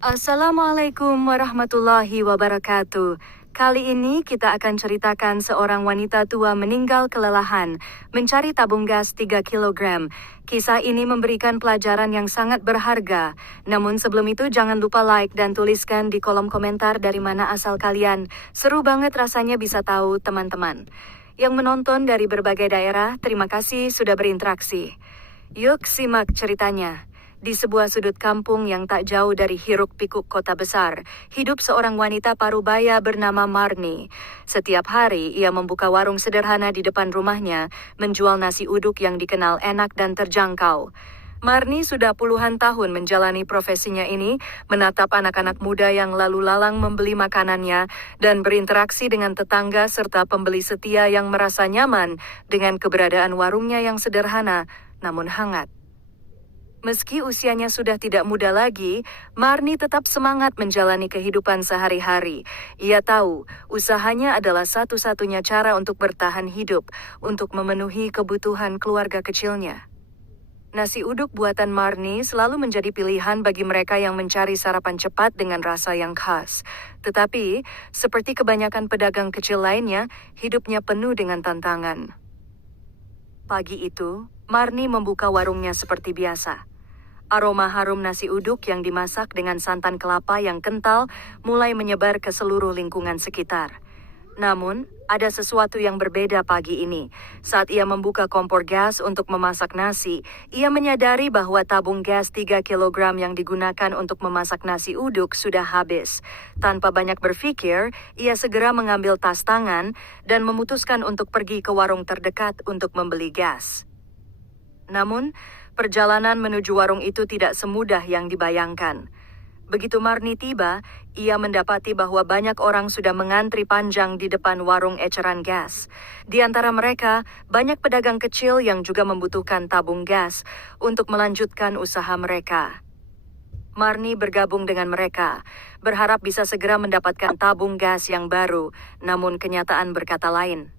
Assalamualaikum warahmatullahi wabarakatuh. Kali ini kita akan ceritakan seorang wanita tua meninggal kelelahan mencari tabung gas 3 kilogram. Kisah ini memberikan pelajaran yang sangat berharga. Namun sebelum itu jangan lupa like dan tuliskan di kolom komentar dari mana asal kalian. Seru banget rasanya bisa tahu teman-teman. Yang menonton dari berbagai daerah, terima kasih sudah berinteraksi. Yuk simak ceritanya. Di sebuah sudut kampung yang tak jauh dari hiruk-pikuk kota besar, hidup seorang wanita parubaya bernama Marni. Setiap hari, ia membuka warung sederhana di depan rumahnya, menjual nasi uduk yang dikenal enak dan terjangkau. Marni sudah puluhan tahun menjalani profesinya ini, menatap anak-anak muda yang lalu lalang membeli makanannya, dan berinteraksi dengan tetangga serta pembeli setia yang merasa nyaman dengan keberadaan warungnya yang sederhana, namun hangat. Meski usianya sudah tidak muda lagi, Marni tetap semangat menjalani kehidupan sehari-hari. Ia tahu, usahanya adalah satu-satunya cara untuk bertahan hidup, untuk memenuhi kebutuhan keluarga kecilnya. Nasi uduk buatan Marni selalu menjadi pilihan bagi mereka yang mencari sarapan cepat dengan rasa yang khas. Tetapi, seperti kebanyakan pedagang kecil lainnya, hidupnya penuh dengan tantangan. Pagi itu, Marni membuka warungnya seperti biasa. Aroma harum nasi uduk yang dimasak dengan santan kelapa yang kental mulai menyebar ke seluruh lingkungan sekitar. Namun, ada sesuatu yang berbeda pagi ini. Saat ia membuka kompor gas untuk memasak nasi, ia menyadari bahwa tabung gas 3 kilogram yang digunakan untuk memasak nasi uduk sudah habis. Tanpa banyak berpikir, ia segera mengambil tas tangan dan memutuskan untuk pergi ke warung terdekat untuk membeli gas. Namun, perjalanan menuju warung itu tidak semudah yang dibayangkan. Begitu Marni tiba, ia mendapati bahwa banyak orang sudah mengantri panjang di depan warung eceran gas. Di antara mereka, banyak pedagang kecil yang juga membutuhkan tabung gas untuk melanjutkan usaha mereka. Marni bergabung dengan mereka, berharap bisa segera mendapatkan tabung gas yang baru, namun kenyataan berkata lain.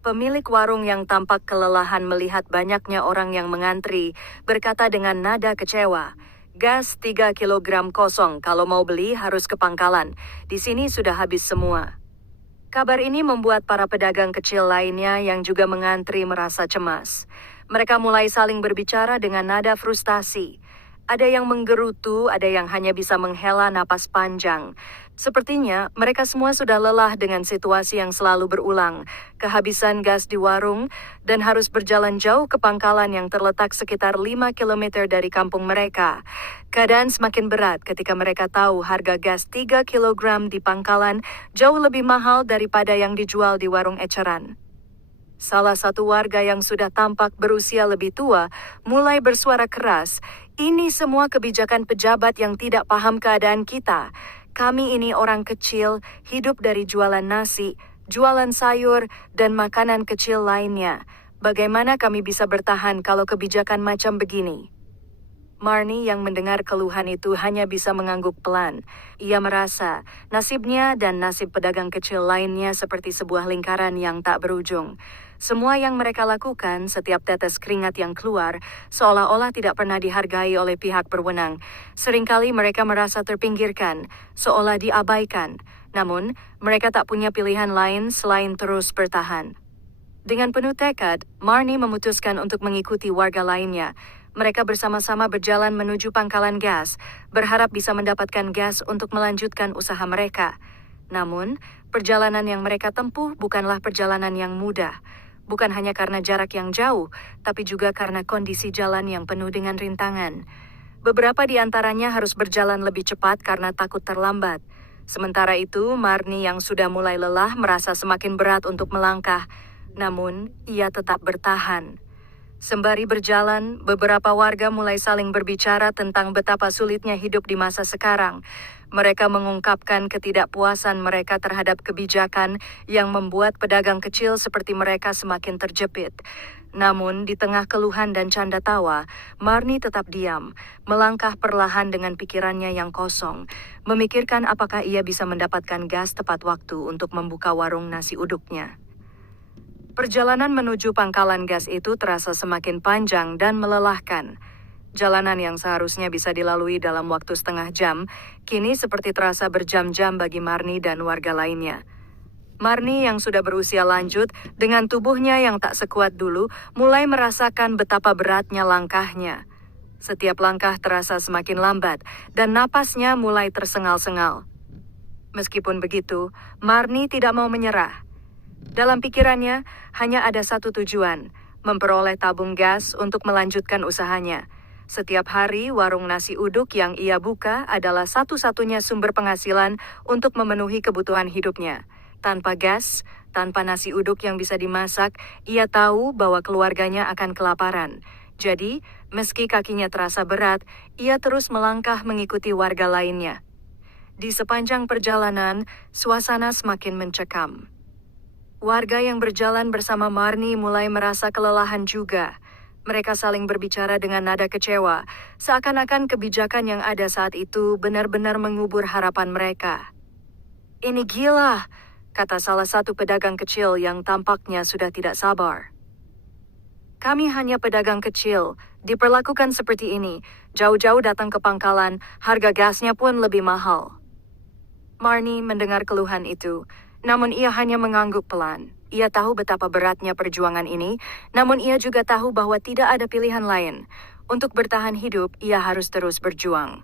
Pemilik warung yang tampak kelelahan melihat banyaknya orang yang mengantri, berkata dengan nada kecewa, "Gas 3 kilogram kosong, kalau mau beli harus ke pangkalan. Di sini sudah habis semua." Kabar ini membuat para pedagang kecil lainnya yang juga mengantri merasa cemas. Mereka mulai saling berbicara dengan nada frustasi. Ada yang menggerutu, ada yang hanya bisa menghela napas panjang. Sepertinya mereka semua sudah lelah dengan situasi yang selalu berulang, kehabisan gas di warung, dan harus berjalan jauh ke pangkalan yang terletak sekitar 5 kilometer dari kampung mereka. Keadaan semakin berat ketika mereka tahu harga gas 3 kilogram di pangkalan jauh lebih mahal daripada yang dijual di warung eceran. Salah satu warga yang sudah tampak berusia lebih tua mulai bersuara keras, "Ini semua kebijakan pejabat yang tidak paham keadaan kita. Kami ini orang kecil, hidup dari jualan nasi, jualan sayur, dan makanan kecil lainnya. Bagaimana kami bisa bertahan kalau kebijakan macam begini?" Marni yang mendengar keluhan itu hanya bisa mengangguk pelan. Ia merasa nasibnya dan nasib pedagang kecil lainnya seperti sebuah lingkaran yang tak berujung. Semua yang mereka lakukan, setiap tetes keringat yang keluar, seolah-olah tidak pernah dihargai oleh pihak berwenang. Seringkali mereka merasa terpinggirkan, seolah diabaikan. Namun, mereka tak punya pilihan lain selain terus bertahan. Dengan penuh tekad, Marni memutuskan untuk mengikuti warga lainnya. Mereka bersama-sama berjalan menuju pangkalan gas, berharap bisa mendapatkan gas untuk melanjutkan usaha mereka. Namun, perjalanan yang mereka tempuh bukanlah perjalanan yang mudah. Bukan hanya karena jarak yang jauh, tapi juga karena kondisi jalan yang penuh dengan rintangan. Beberapa di antaranya harus berjalan lebih cepat karena takut terlambat. Sementara itu, Marni yang sudah mulai lelah merasa semakin berat untuk melangkah. Namun, ia tetap bertahan. Sembari berjalan, beberapa warga mulai saling berbicara tentang betapa sulitnya hidup di masa sekarang. Mereka mengungkapkan ketidakpuasan mereka terhadap kebijakan yang membuat pedagang kecil seperti mereka semakin terjepit. Namun, di tengah keluhan dan canda tawa, Marni tetap diam, melangkah perlahan dengan pikirannya yang kosong, memikirkan apakah ia bisa mendapatkan gas tepat waktu untuk membuka warung nasi uduknya. Perjalanan menuju pangkalan gas itu terasa semakin panjang dan melelahkan. Jalanan yang seharusnya bisa dilalui dalam waktu setengah jam, kini seperti terasa berjam-jam bagi Marni dan warga lainnya. Marni yang sudah berusia lanjut, dengan tubuhnya yang tak sekuat dulu, mulai merasakan betapa beratnya langkahnya. Setiap langkah terasa semakin lambat, dan napasnya mulai tersengal-sengal. Meskipun begitu, Marni tidak mau menyerah. Dalam pikirannya, hanya ada satu tujuan, memperoleh tabung gas untuk melanjutkan usahanya. Setiap hari, warung nasi uduk yang ia buka adalah satu-satunya sumber penghasilan untuk memenuhi kebutuhan hidupnya. Tanpa gas, tanpa nasi uduk yang bisa dimasak, ia tahu bahwa keluarganya akan kelaparan. Jadi, meski kakinya terasa berat, ia terus melangkah mengikuti warga lainnya. Di sepanjang perjalanan, suasana semakin mencekam. Warga yang berjalan bersama Marni mulai merasa kelelahan juga. Mereka saling berbicara dengan nada kecewa, seakan-akan kebijakan yang ada saat itu benar-benar mengubur harapan mereka. "Ini gila," kata salah satu pedagang kecil yang tampaknya sudah tidak sabar. "Kami hanya pedagang kecil, diperlakukan seperti ini. Jauh-jauh datang ke pangkalan, harga gasnya pun lebih mahal." Marni mendengar keluhan itu, namun ia hanya mengangguk pelan. Ia tahu betapa beratnya perjuangan ini, namun ia juga tahu bahwa tidak ada pilihan lain. Untuk bertahan hidup, ia harus terus berjuang.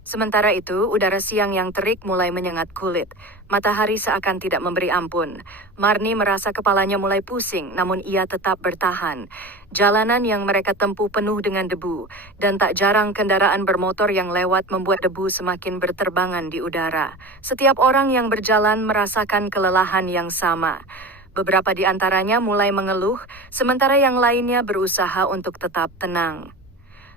Sementara itu, udara siang yang terik mulai menyengat kulit. Matahari seakan tidak memberi ampun. Marni merasa kepalanya mulai pusing, namun ia tetap bertahan. Jalanan yang mereka tempuh penuh dengan debu, dan tak jarang kendaraan bermotor yang lewat membuat debu semakin berterbangan di udara. Setiap orang yang berjalan merasakan kelelahan yang sama. Beberapa di antaranya mulai mengeluh, sementara yang lainnya berusaha untuk tetap tenang.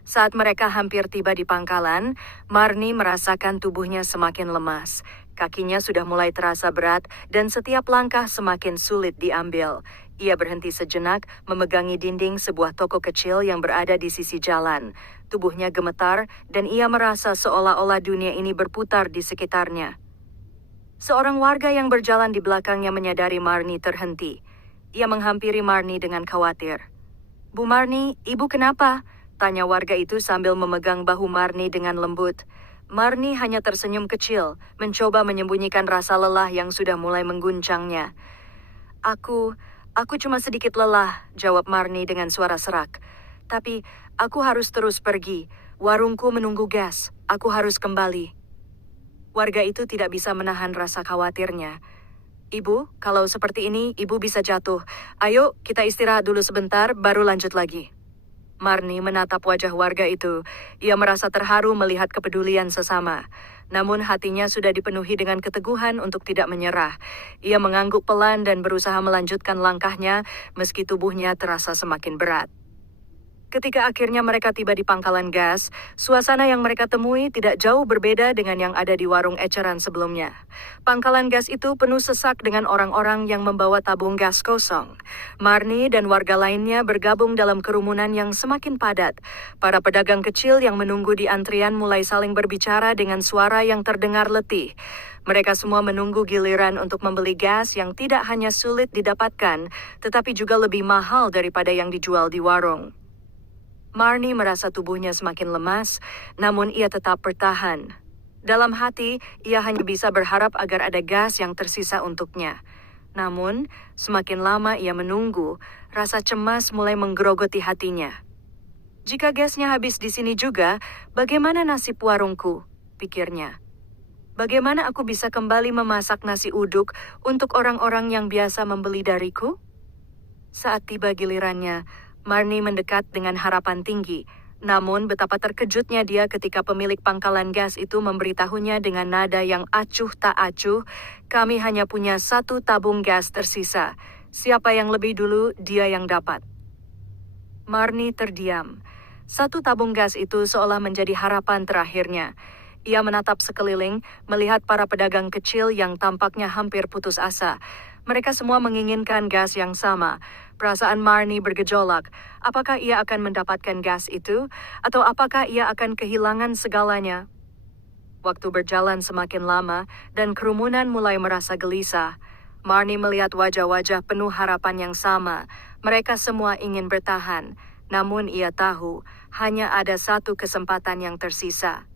Saat mereka hampir tiba di pangkalan, Marni merasakan tubuhnya semakin lemas. Kakinya sudah mulai terasa berat dan setiap langkah semakin sulit diambil. Ia berhenti sejenak, memegangi dinding sebuah toko kecil yang berada di sisi jalan. Tubuhnya gemetar dan ia merasa seolah-olah dunia ini berputar di sekitarnya. Seorang warga yang berjalan di belakangnya menyadari Marni terhenti. Ia menghampiri Marni dengan khawatir. "Bu Marni, ibu kenapa?" tanya warga itu sambil memegang bahu Marni dengan lembut. Marni hanya tersenyum kecil, mencoba menyembunyikan rasa lelah yang sudah mulai mengguncangnya. Aku cuma sedikit lelah," jawab Marni dengan suara serak. "Tapi, aku harus terus pergi. Warungku menunggu gas. Aku harus kembali." Warga itu tidak bisa menahan rasa khawatirnya. "Ibu, kalau seperti ini, ibu bisa jatuh. Ayo, kita istirahat dulu sebentar, baru lanjut lagi." Marni menatap wajah warga itu. Ia merasa terharu melihat kepedulian sesama. Namun hatinya sudah dipenuhi dengan keteguhan untuk tidak menyerah. Ia mengangguk pelan dan berusaha melanjutkan langkahnya meski tubuhnya terasa semakin berat. Ketika akhirnya mereka tiba di pangkalan gas, suasana yang mereka temui tidak jauh berbeda dengan yang ada di warung eceran sebelumnya. Pangkalan gas itu penuh sesak dengan orang-orang yang membawa tabung gas kosong. Marni dan warga lainnya bergabung dalam kerumunan yang semakin padat. Para pedagang kecil yang menunggu di antrian mulai saling berbicara dengan suara yang terdengar letih. Mereka semua menunggu giliran untuk membeli gas yang tidak hanya sulit didapatkan, tetapi juga lebih mahal daripada yang dijual di warung. Marni merasa tubuhnya semakin lemas, namun ia tetap bertahan. Dalam hati, ia hanya bisa berharap agar ada gas yang tersisa untuknya. Namun, semakin lama ia menunggu, rasa cemas mulai menggerogoti hatinya. "Jika gasnya habis di sini juga, bagaimana nasib warungku?" pikirnya. "Bagaimana aku bisa kembali memasak nasi uduk untuk orang-orang yang biasa membeli dariku?" Saat tiba gilirannya, Marni mendekat dengan harapan tinggi. Namun betapa terkejutnya dia ketika pemilik pangkalan gas itu memberitahunya dengan nada yang acuh tak acuh, "Kami hanya punya satu tabung gas tersisa. Siapa yang lebih dulu, dia yang dapat." Marni terdiam. Satu tabung gas itu seolah menjadi harapan terakhirnya. Ia menatap sekeliling, melihat para pedagang kecil yang tampaknya hampir putus asa. Mereka semua menginginkan gas yang sama. Perasaan Marni bergejolak. Apakah ia akan mendapatkan gas itu? Atau apakah ia akan kehilangan segalanya? Waktu berjalan semakin lama, dan kerumunan mulai merasa gelisah. Marni melihat wajah-wajah penuh harapan yang sama. Mereka semua ingin bertahan. Namun ia tahu hanya ada satu kesempatan yang tersisa.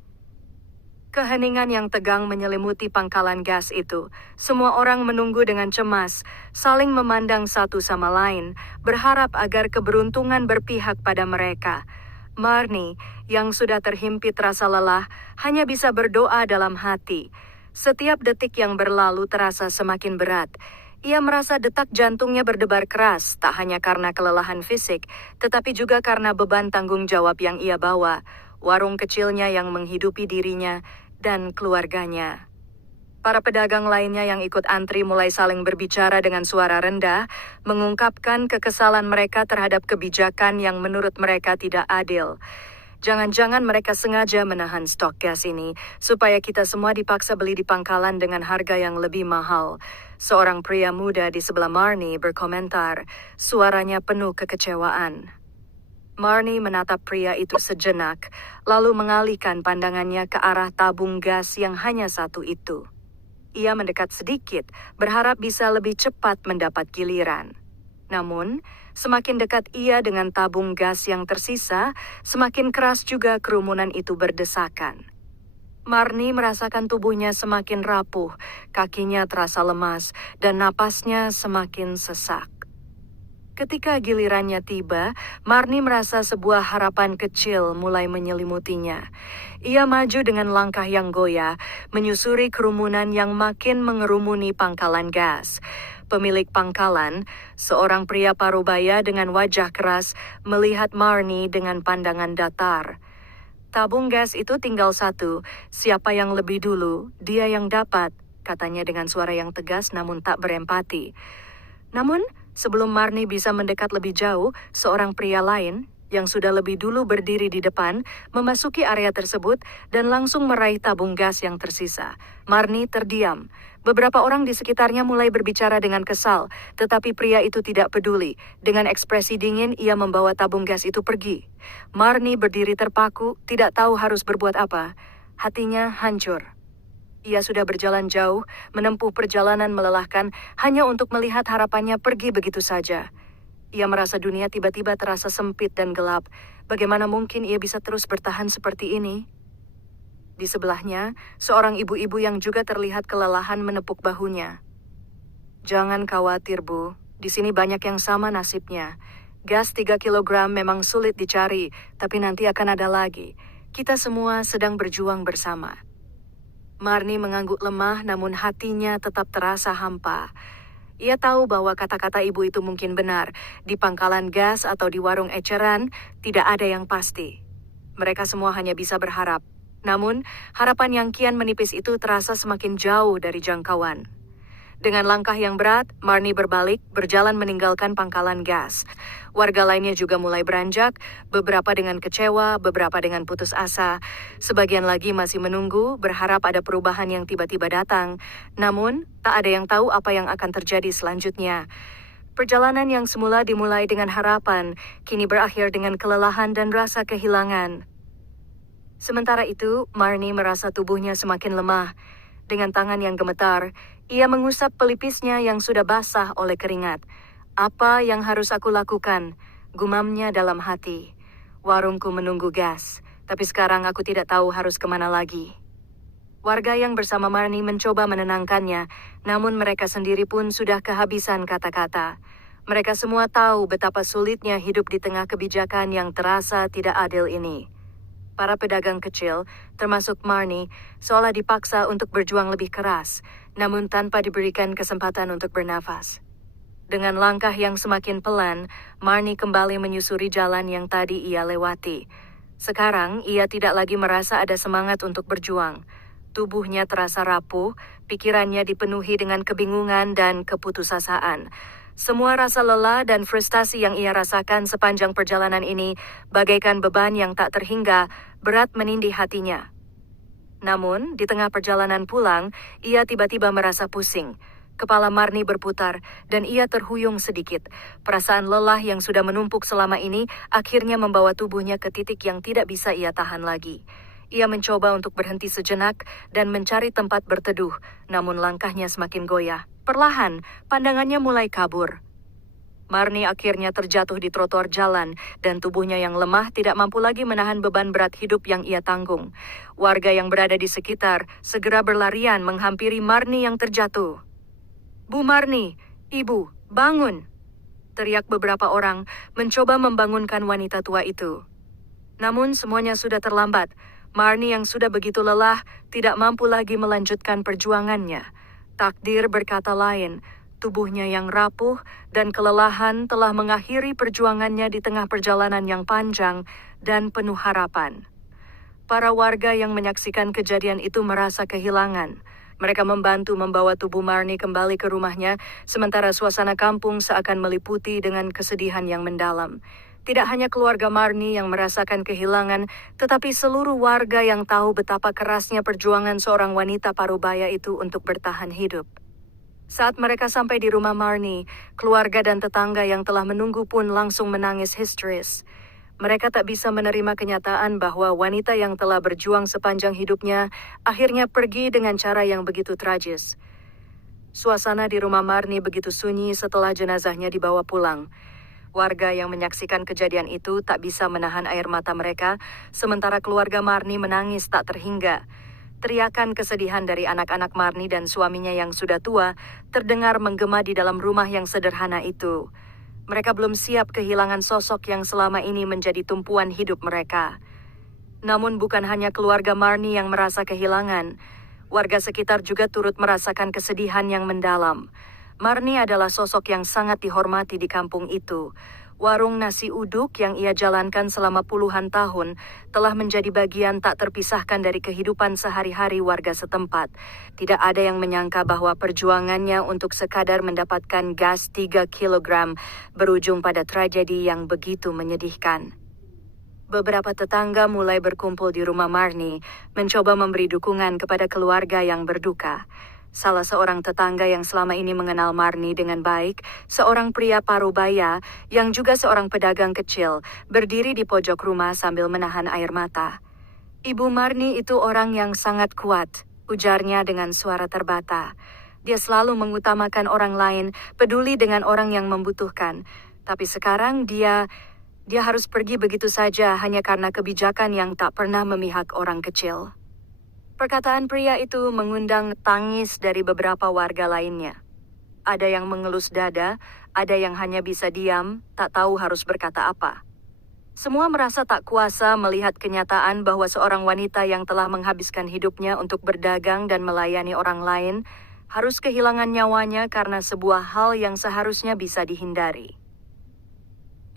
Keheningan yang tegang menyelimuti pangkalan gas itu. Semua orang menunggu dengan cemas, saling memandang satu sama lain, berharap agar keberuntungan berpihak pada mereka. Marnie, yang sudah terhimpit rasa lelah, hanya bisa berdoa dalam hati. Setiap detik yang berlalu terasa semakin berat. Ia merasa detak jantungnya berdebar keras, tak hanya karena kelelahan fisik, tetapi juga karena beban tanggung jawab yang ia bawa, warung kecilnya yang menghidupi dirinya dan keluarganya. Para pedagang lainnya yang ikut antri mulai saling berbicara dengan suara rendah, mengungkapkan kekesalan mereka terhadap kebijakan yang menurut mereka tidak adil. Jangan-jangan mereka sengaja menahan stok gas ini, supaya kita semua dipaksa beli di pangkalan dengan harga yang lebih mahal. Seorang pria muda di sebelah Marnie berkomentar, suaranya penuh kekecewaan. Marnie menatap pria itu sejenak, lalu mengalihkan pandangannya ke arah tabung gas yang hanya satu itu. Ia mendekat sedikit, berharap bisa lebih cepat mendapat giliran. Namun, semakin dekat ia dengan tabung gas yang tersisa, semakin keras juga kerumunan itu berdesakan. Marnie merasakan tubuhnya semakin rapuh, kakinya terasa lemas, dan napasnya semakin sesak. Ketika gilirannya tiba, Marnie merasa sebuah harapan kecil mulai menyelimutinya. Ia maju dengan langkah yang goyah, menyusuri kerumunan yang makin mengerumuni pangkalan gas. Pemilik pangkalan, seorang pria parubaya dengan wajah keras, melihat Marnie dengan pandangan datar. Tabung gas itu tinggal satu, siapa yang lebih dulu, dia yang dapat, katanya dengan suara yang tegas namun tak berempati. Namun, sebelum Marnie bisa mendekat lebih jauh, seorang pria lain yang sudah lebih dulu berdiri di depan memasuki area tersebut dan langsung meraih tabung gas yang tersisa. Marnie terdiam. Beberapa orang di sekitarnya mulai berbicara dengan kesal, tetapi pria itu tidak peduli. Dengan ekspresi dingin, ia membawa tabung gas itu pergi. Marnie berdiri terpaku, tidak tahu harus berbuat apa. Hatinya hancur. Ia sudah berjalan jauh, menempuh perjalanan melelahkan, hanya untuk melihat harapannya pergi begitu saja. Ia merasa dunia tiba-tiba terasa sempit dan gelap. Bagaimana mungkin ia bisa terus bertahan seperti ini? Di sebelahnya, seorang ibu-ibu yang juga terlihat kelelahan menepuk bahunya. Jangan khawatir, Bu. Di sini banyak yang sama nasibnya. Gas 3 kilogram memang sulit dicari, tapi nanti akan ada lagi. Kita semua sedang berjuang bersama. Marnie mengangguk lemah, namun hatinya tetap terasa hampa. Ia tahu bahwa kata-kata ibu itu mungkin benar. Di pangkalan gas atau di warung eceran, tidak ada yang pasti. Mereka semua hanya bisa berharap. Namun, harapan yang kian menipis itu terasa semakin jauh dari jangkauan. Dengan langkah yang berat, Marnie berbalik, berjalan meninggalkan pangkalan gas. Warga lainnya juga mulai beranjak, beberapa dengan kecewa, beberapa dengan putus asa. Sebagian lagi masih menunggu, berharap ada perubahan yang tiba-tiba datang. Namun, tak ada yang tahu apa yang akan terjadi selanjutnya. Perjalanan yang semula dimulai dengan harapan, kini berakhir dengan kelelahan dan rasa kehilangan. Sementara itu, Marnie merasa tubuhnya semakin lemah. Dengan tangan yang gemetar, ia mengusap pelipisnya yang sudah basah oleh keringat. Apa yang harus aku lakukan? Gumamnya dalam hati. Warungku menunggu gas, tapi sekarang aku tidak tahu harus kemana lagi. Warga yang bersama Marnie mencoba menenangkannya, namun mereka sendiri pun sudah kehabisan kata-kata. Mereka semua tahu betapa sulitnya hidup di tengah kebijakan yang terasa tidak adil ini. Para pedagang kecil, termasuk Marnie, seolah dipaksa untuk berjuang lebih keras, namun tanpa diberikan kesempatan untuk bernafas. Dengan langkah yang semakin pelan, Marnie kembali menyusuri jalan yang tadi ia lewati. Sekarang, ia tidak lagi merasa ada semangat untuk berjuang. Tubuhnya terasa rapuh, pikirannya dipenuhi dengan kebingungan dan keputusasaan. Semua rasa lelah dan frustasi yang ia rasakan sepanjang perjalanan ini bagaikan beban yang tak terhingga, berat menindih hatinya. Namun, di tengah perjalanan pulang, ia tiba-tiba merasa pusing. Kepala Marnie berputar dan ia terhuyung sedikit. Perasaan lelah yang sudah menumpuk selama ini akhirnya membawa tubuhnya ke titik yang tidak bisa ia tahan lagi. Ia mencoba untuk berhenti sejenak dan mencari tempat berteduh, namun langkahnya semakin goyah. Perlahan, pandangannya mulai kabur. Marni akhirnya terjatuh di trotoar jalan dan tubuhnya yang lemah tidak mampu lagi menahan beban berat hidup yang ia tanggung. Warga yang berada di sekitar segera berlarian menghampiri Marni yang terjatuh. "Bu Marni, Ibu, bangun!" teriak beberapa orang mencoba membangunkan wanita tua itu. Namun semuanya sudah terlambat. Marni yang sudah begitu lelah tidak mampu lagi melanjutkan perjuangannya. Takdir berkata lain. Tubuhnya yang rapuh dan kelelahan telah mengakhiri perjuangannya di tengah perjalanan yang panjang dan penuh harapan. Para warga yang menyaksikan kejadian itu merasa kehilangan. Mereka membantu membawa tubuh Marni kembali ke rumahnya, sementara suasana kampung seakan meliputi dengan kesedihan yang mendalam. Tidak hanya keluarga Marni yang merasakan kehilangan, tetapi seluruh warga yang tahu betapa kerasnya perjuangan seorang wanita parubaya itu untuk bertahan hidup. Saat mereka sampai di rumah Marni, keluarga dan tetangga yang telah menunggu pun langsung menangis histeris. Mereka tak bisa menerima kenyataan bahwa wanita yang telah berjuang sepanjang hidupnya akhirnya pergi dengan cara yang begitu tragis. Suasana di rumah Marni begitu sunyi setelah jenazahnya dibawa pulang. Warga yang menyaksikan kejadian itu tak bisa menahan air mata mereka, sementara keluarga Marni menangis tak terhingga. Teriakan kesedihan dari anak-anak Marni dan suaminya yang sudah tua terdengar menggema di dalam rumah yang sederhana itu. Mereka belum siap kehilangan sosok yang selama ini menjadi tumpuan hidup mereka. Namun bukan hanya keluarga Marni yang merasa kehilangan, warga sekitar juga turut merasakan kesedihan yang mendalam. Marni adalah sosok yang sangat dihormati di kampung itu. Warung nasi uduk yang ia jalankan selama puluhan tahun telah menjadi bagian tak terpisahkan dari kehidupan sehari-hari warga setempat. Tidak ada yang menyangka bahwa perjuangannya untuk sekadar mendapatkan gas 3 kilogram berujung pada tragedi yang begitu menyedihkan. Beberapa tetangga mulai berkumpul di rumah Marni, mencoba memberi dukungan kepada keluarga yang berduka. Salah seorang tetangga yang selama ini mengenal Marni dengan baik, seorang pria parubaya yang juga seorang pedagang kecil, berdiri di pojok rumah sambil menahan air mata. "Ibu Marni itu orang yang sangat kuat," ujarnya dengan suara terbata. "Dia selalu mengutamakan orang lain, peduli dengan orang yang membutuhkan. Tapi sekarang dia harus pergi begitu saja hanya karena kebijakan yang tak pernah memihak orang kecil." Perkataan pria itu mengundang tangis dari beberapa warga lainnya. Ada yang mengelus dada, ada yang hanya bisa diam, tak tahu harus berkata apa. Semua merasa tak kuasa melihat kenyataan bahwa seorang wanita yang telah menghabiskan hidupnya untuk berdagang dan melayani orang lain harus kehilangan nyawanya karena sebuah hal yang seharusnya bisa dihindari.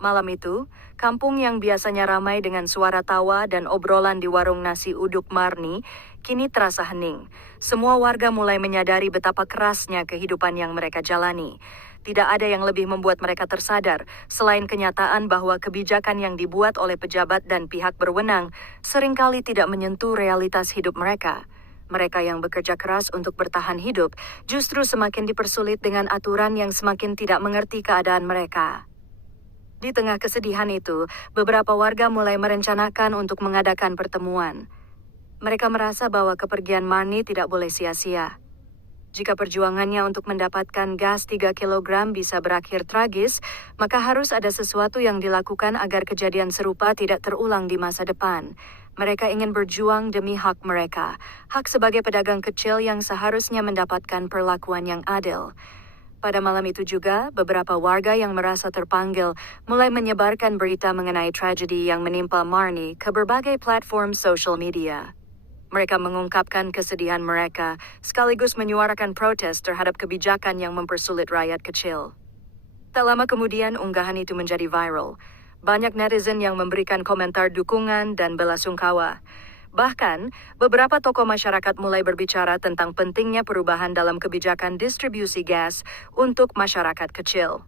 Malam itu, kampung yang biasanya ramai dengan suara tawa dan obrolan di warung nasi uduk Marni, kini terasa hening. Semua warga mulai menyadari betapa kerasnya kehidupan yang mereka jalani. Tidak ada yang lebih membuat mereka tersadar, selain kenyataan bahwa kebijakan yang dibuat oleh pejabat dan pihak berwenang seringkali tidak menyentuh realitas hidup mereka. Mereka yang bekerja keras untuk bertahan hidup justru semakin dipersulit dengan aturan yang semakin tidak mengerti keadaan mereka. Di tengah kesedihan itu, beberapa warga mulai merencanakan untuk mengadakan pertemuan. Mereka merasa bahwa kepergian Marni tidak boleh sia-sia. Jika perjuangannya untuk mendapatkan gas 3 kilogram bisa berakhir tragis, maka harus ada sesuatu yang dilakukan agar kejadian serupa tidak terulang di masa depan. Mereka ingin berjuang demi hak mereka, hak sebagai pedagang kecil yang seharusnya mendapatkan perlakuan yang adil. Pada malam itu juga, beberapa warga yang merasa terpanggil mulai menyebarkan berita mengenai tragedi yang menimpa Marni ke berbagai platform social media. Mereka mengungkapkan kesedihan mereka, sekaligus menyuarakan protes terhadap kebijakan yang mempersulit rakyat kecil. Tak lama kemudian, unggahan itu menjadi viral. Banyak netizen yang memberikan komentar dukungan dan belasungkawa. Bahkan, beberapa tokoh masyarakat mulai berbicara tentang pentingnya perubahan dalam kebijakan distribusi gas untuk masyarakat kecil.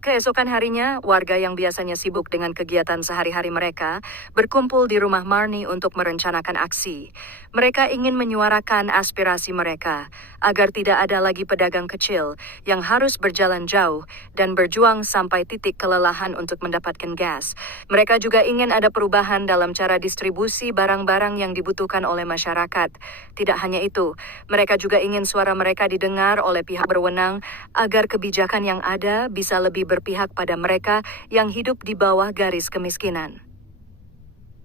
Keesokan harinya, warga yang biasanya sibuk dengan kegiatan sehari-hari mereka berkumpul di rumah Marni untuk merencanakan aksi. Mereka ingin menyuarakan aspirasi mereka agar tidak ada lagi pedagang kecil yang harus berjalan jauh dan berjuang sampai titik kelelahan untuk mendapatkan gas. Mereka juga ingin ada perubahan dalam cara distribusi barang-barang yang dibutuhkan oleh masyarakat. Tidak hanya itu, mereka juga ingin suara mereka didengar oleh pihak berwenang agar kebijakan yang ada bisa lebih berpihak pada mereka yang hidup di bawah garis kemiskinan.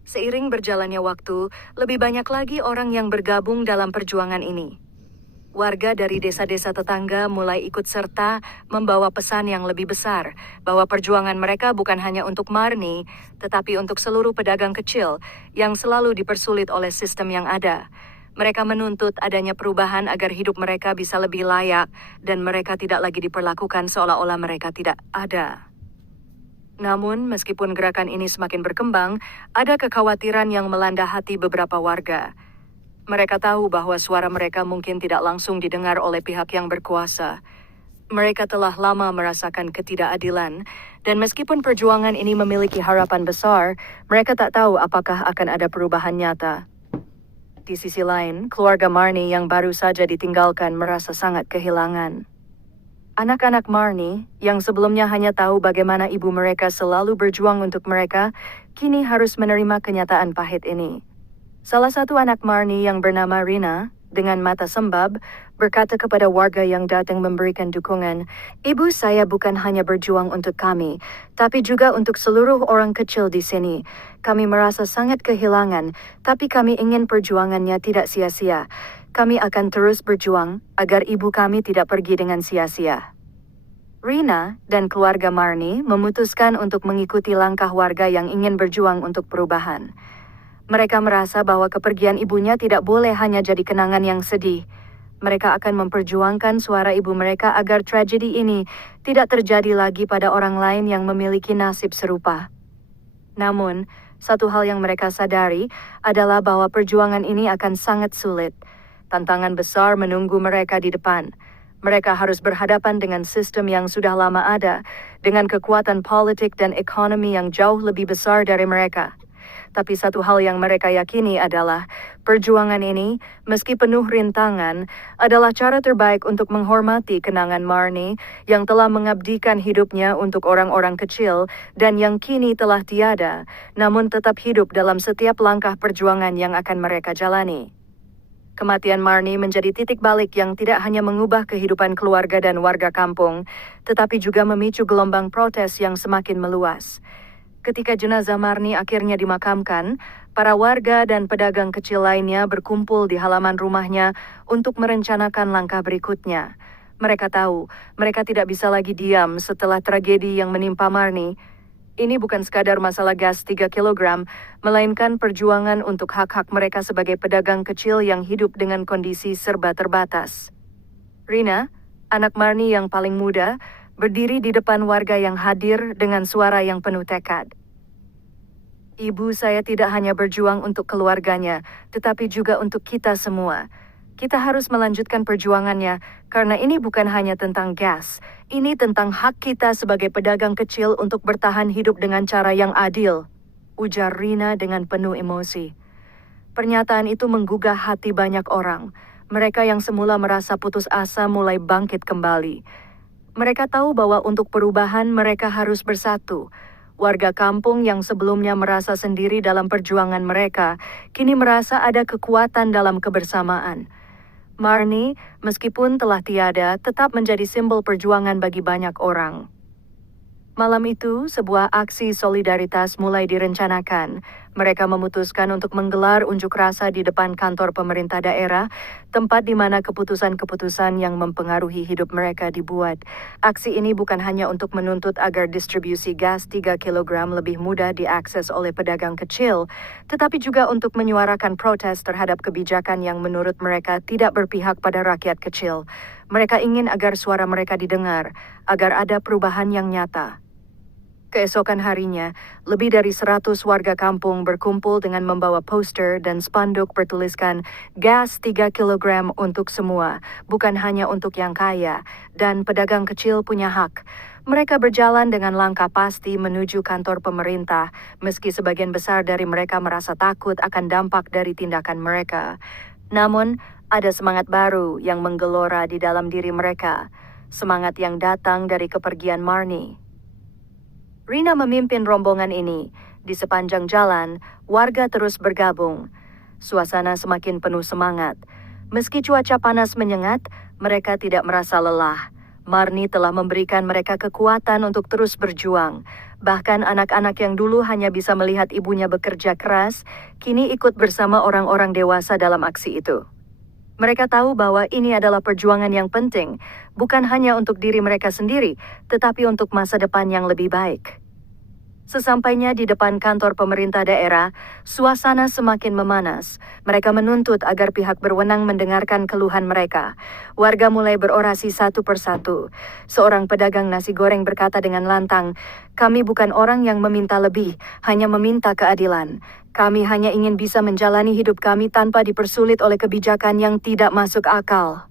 Seiring berjalannya waktu, lebih banyak lagi orang yang bergabung dalam perjuangan ini. Warga dari desa-desa tetangga mulai ikut serta membawa pesan yang lebih besar, bahwa perjuangan mereka bukan hanya untuk Marni, tetapi untuk seluruh pedagang kecil yang selalu dipersulit oleh sistem yang ada. Mereka menuntut adanya perubahan agar hidup mereka bisa lebih layak dan mereka tidak lagi diperlakukan seolah-olah mereka tidak ada. Namun, meskipun gerakan ini semakin berkembang, ada kekhawatiran yang melanda hati beberapa warga. Mereka tahu bahwa suara mereka mungkin tidak langsung didengar oleh pihak yang berkuasa. Mereka telah lama merasakan ketidakadilan, dan meskipun perjuangan ini memiliki harapan besar, mereka tak tahu apakah akan ada perubahan nyata. Di sisi lain, keluarga Marni yang baru saja ditinggalkan merasa sangat kehilangan. Anak-anak Marni, yang sebelumnya hanya tahu bagaimana ibu mereka selalu berjuang untuk mereka, kini harus menerima kenyataan pahit ini. Salah satu anak Marni yang bernama Rina, dengan mata sembab, berkata kepada warga yang datang memberikan dukungan, "Ibu saya bukan hanya berjuang untuk kami, tapi juga untuk seluruh orang kecil di sini. Kami merasa sangat kehilangan, tapi kami ingin perjuangannya tidak sia-sia. Kami akan terus berjuang agar ibu kami tidak pergi dengan sia-sia." Rina dan keluarga Marni memutuskan untuk mengikuti langkah warga yang ingin berjuang untuk perubahan. Mereka merasa bahwa kepergian ibunya tidak boleh hanya jadi kenangan yang sedih. Mereka akan memperjuangkan suara ibu mereka agar tragedi ini tidak terjadi lagi pada orang lain yang memiliki nasib serupa. Namun, satu hal yang mereka sadari adalah bahwa perjuangan ini akan sangat sulit. Tantangan besar menunggu mereka di depan. Mereka harus berhadapan dengan sistem yang sudah lama ada, dengan kekuatan politik dan ekonomi yang jauh lebih besar dari mereka. Tapi satu hal yang mereka yakini adalah perjuangan ini, meski penuh rintangan, adalah cara terbaik untuk menghormati kenangan Marni yang telah mengabdikan hidupnya untuk orang-orang kecil dan yang kini telah tiada, namun tetap hidup dalam setiap langkah perjuangan yang akan mereka jalani. Kematian Marni menjadi titik balik yang tidak hanya mengubah kehidupan keluarga dan warga kampung, tetapi juga memicu gelombang protes yang semakin meluas. Ketika jenazah Marni akhirnya dimakamkan, para warga dan pedagang kecil lainnya berkumpul di halaman rumahnya untuk merencanakan langkah berikutnya. Mereka tahu, mereka tidak bisa lagi diam setelah tragedi yang menimpa Marni. Ini bukan sekadar masalah gas 3 kilogram, melainkan perjuangan untuk hak-hak mereka sebagai pedagang kecil yang hidup dengan kondisi serba terbatas. Rina, anak Marni yang paling muda, berdiri di depan warga yang hadir dengan suara yang penuh tekad. "Ibu saya tidak hanya berjuang untuk keluarganya, tetapi juga untuk kita semua. Kita harus melanjutkan perjuangannya, karena ini bukan hanya tentang gas. Ini tentang hak kita sebagai pedagang kecil untuk bertahan hidup dengan cara yang adil," ujar Rina dengan penuh emosi. Pernyataan itu menggugah hati banyak orang. Mereka yang semula merasa putus asa mulai bangkit kembali. Mereka tahu bahwa untuk perubahan mereka harus bersatu. Warga kampung yang sebelumnya merasa sendiri dalam perjuangan mereka, kini merasa ada kekuatan dalam kebersamaan. Marni, meskipun telah tiada, tetap menjadi simbol perjuangan bagi banyak orang. Malam itu, sebuah aksi solidaritas mulai direncanakan. Mereka memutuskan untuk menggelar unjuk rasa di depan kantor pemerintah daerah, tempat di mana keputusan-keputusan yang mempengaruhi hidup mereka dibuat. Aksi ini bukan hanya untuk menuntut agar distribusi gas 3 kilogram lebih mudah diakses oleh pedagang kecil, tetapi juga untuk menyuarakan protes terhadap kebijakan yang menurut mereka tidak berpihak pada rakyat kecil. Mereka ingin agar suara mereka didengar, agar ada perubahan yang nyata. Keesokan harinya, lebih dari 100 warga kampung berkumpul dengan membawa poster dan spanduk bertuliskan gas 3 kilogram untuk semua, bukan hanya untuk yang kaya, dan pedagang kecil punya hak. Mereka berjalan dengan langkah pasti menuju kantor pemerintah, meski sebagian besar dari mereka merasa takut akan dampak dari tindakan mereka. Namun, ada semangat baru yang menggelora di dalam diri mereka, semangat yang datang dari kepergian Marni. Rina memimpin rombongan ini. Di sepanjang jalan, warga terus bergabung. Suasana semakin penuh semangat. Meski cuaca panas menyengat, mereka tidak merasa lelah. Marni telah memberikan mereka kekuatan untuk terus berjuang. Bahkan anak-anak yang dulu hanya bisa melihat ibunya bekerja keras, kini ikut bersama orang-orang dewasa dalam aksi itu. Mereka tahu bahwa ini adalah perjuangan yang penting, bukan hanya untuk diri mereka sendiri, tetapi untuk masa depan yang lebih baik. Sesampainya di depan kantor pemerintah daerah, suasana semakin memanas. Mereka menuntut agar pihak berwenang mendengarkan keluhan mereka. Warga mulai berorasi satu persatu. Seorang pedagang nasi goreng berkata dengan lantang, "Kami bukan orang yang meminta lebih, hanya meminta keadilan. Kami hanya ingin bisa menjalani hidup kami tanpa dipersulit oleh kebijakan yang tidak masuk akal."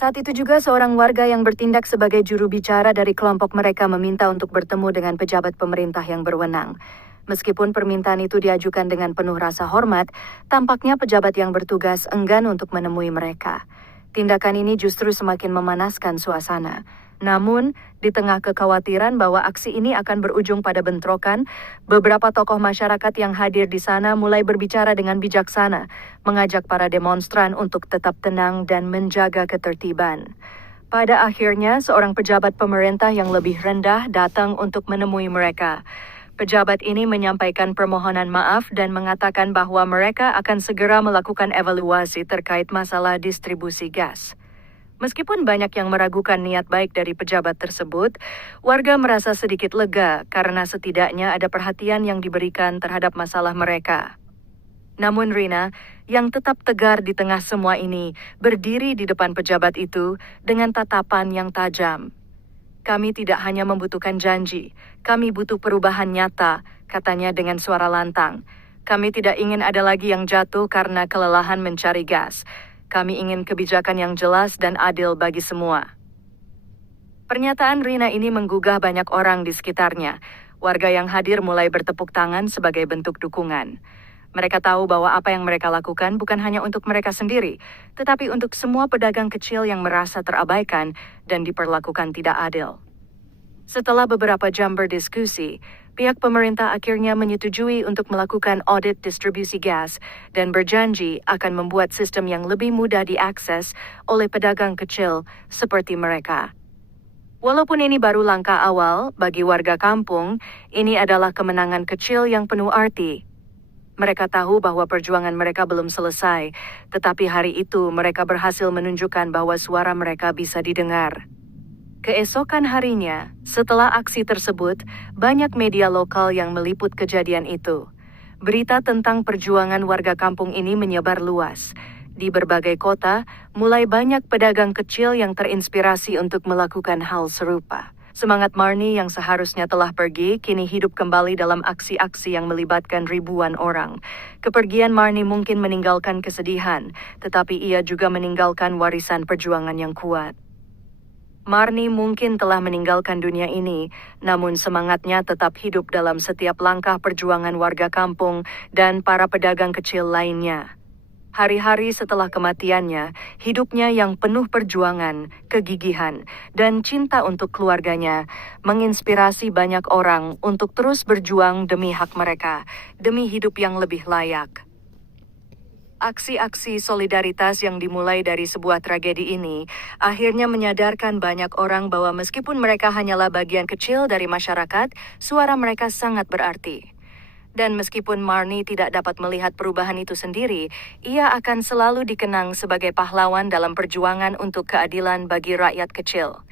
Saat itu juga seorang warga yang bertindak sebagai juru bicara dari kelompok mereka meminta untuk bertemu dengan pejabat pemerintah yang berwenang. Meskipun permintaan itu diajukan dengan penuh rasa hormat, tampaknya pejabat yang bertugas enggan untuk menemui mereka. Tindakan ini justru semakin memanaskan suasana. Namun, di tengah kekhawatiran bahwa aksi ini akan berujung pada bentrokan, beberapa tokoh masyarakat yang hadir di sana mulai berbicara dengan bijaksana, mengajak para demonstran untuk tetap tenang dan menjaga ketertiban. Pada akhirnya, seorang pejabat pemerintah yang lebih rendah datang untuk menemui mereka. Pejabat ini menyampaikan permohonan maaf dan mengatakan bahwa mereka akan segera melakukan evaluasi terkait masalah distribusi gas. Meskipun banyak yang meragukan niat baik dari pejabat tersebut, warga merasa sedikit lega karena setidaknya ada perhatian yang diberikan terhadap masalah mereka. Namun Rina, yang tetap tegar di tengah semua ini, berdiri di depan pejabat itu dengan tatapan yang tajam. "Kami tidak hanya membutuhkan janji, kami butuh perubahan nyata," katanya dengan suara lantang. "Kami tidak ingin ada lagi yang jatuh karena kelelahan mencari gas. Kami ingin kebijakan yang jelas dan adil bagi semua." Pernyataan Rina ini menggugah banyak orang di sekitarnya. Warga yang hadir mulai bertepuk tangan sebagai bentuk dukungan. Mereka tahu bahwa apa yang mereka lakukan bukan hanya untuk mereka sendiri, tetapi untuk semua pedagang kecil yang merasa terabaikan dan diperlakukan tidak adil. Setelah beberapa jam berdiskusi, pihak pemerintah akhirnya menyetujui untuk melakukan audit distribusi gas dan berjanji akan membuat sistem yang lebih mudah diakses oleh pedagang kecil seperti mereka. Walaupun ini baru langkah awal bagi warga kampung, ini adalah kemenangan kecil yang penuh arti. Mereka tahu bahwa perjuangan mereka belum selesai, tetapi hari itu mereka berhasil menunjukkan bahwa suara mereka bisa didengar. Keesokan harinya, setelah aksi tersebut, banyak media lokal yang meliput kejadian itu. Berita tentang perjuangan warga kampung ini menyebar luas. Di berbagai kota, mulai banyak pedagang kecil yang terinspirasi untuk melakukan hal serupa. Semangat Marni yang seharusnya telah pergi, kini hidup kembali dalam aksi-aksi yang melibatkan ribuan orang. Kepergian Marni mungkin meninggalkan kesedihan, tetapi ia juga meninggalkan warisan perjuangan yang kuat. Marni mungkin telah meninggalkan dunia ini, namun semangatnya tetap hidup dalam setiap langkah perjuangan warga kampung dan para pedagang kecil lainnya. Hari-hari setelah kematiannya, hidupnya yang penuh perjuangan, kegigihan, dan cinta untuk keluarganya menginspirasi banyak orang untuk terus berjuang demi hak mereka, demi hidup yang lebih layak. Aksi-aksi solidaritas yang dimulai dari sebuah tragedi ini akhirnya menyadarkan banyak orang bahwa meskipun mereka hanyalah bagian kecil dari masyarakat, suara mereka sangat berarti. Dan meskipun Marni tidak dapat melihat perubahan itu sendiri, ia akan selalu dikenang sebagai pahlawan dalam perjuangan untuk keadilan bagi rakyat kecil.